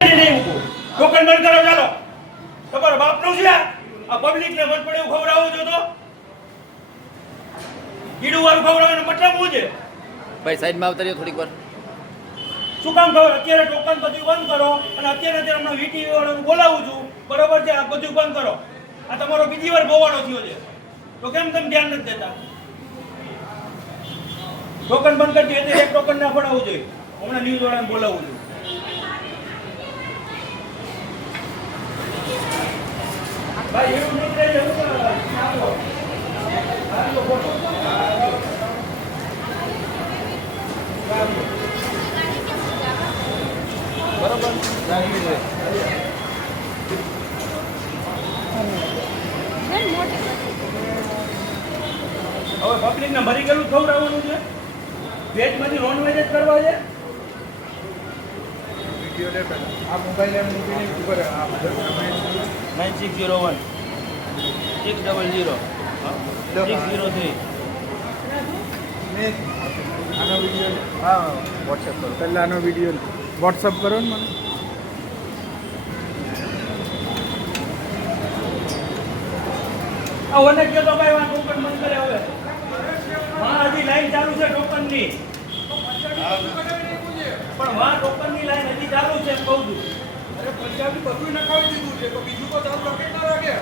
Token બંધ કરો ચાલો. તમારો બાપનું છે આ પબ્લિકને મત પડે એવું ખવડાવો છો તો કીડું વાળું ખવડાવવાનો મતલબ શું છે? ભાઈ સાઈડમાં આવતા રહ્યો થોડીક વાર. શું કામ ખબર? અત્યારે ટોકન બધું બંધ કરો અને અત્યારે હમણાં વીટીવી વાળાનું બોલાવું છું, બરોબર છે? આ બધું બંધ કરો. આ તમારો બીજી વાર બોવાડો થયો છે તો કેમ તમે ધ્યાન નથી દેતા? ટોકન બંધ કરી દે એટલે એક ટોકન ના પડાવવું જોઈએ. હમણાં ન્યૂઝ વાળાને બોલાવું છું. ભાઈ એવું નહીં રહે એવું બરોબર હવે પબ્લિકને ભરી ગયેલું ખવડાવવાનું છે. વેજમાંથી નોન વેજ જ કરવા છે. આ મોબાઈલ ઉપર 9601 600 603. આનો વિડીયો હા વોટ્સએપ કરો. પહેલાં આનો વિડીયો વોટ્સએપ કરો ને મને. આ ઓને કયો તો ભાઈ આ ટોકન બંધ કરે હવે. હા હજી લાઈન ચાલુ છે ટોકનની. પણ વાહ ટોકનની લાઈન હજી ચાલુ છે એમ કહું છું. અરે પંજાબી બધું નખાવી દીધું છે તો બીજું તો ચાલુ રાખે ના રાખે.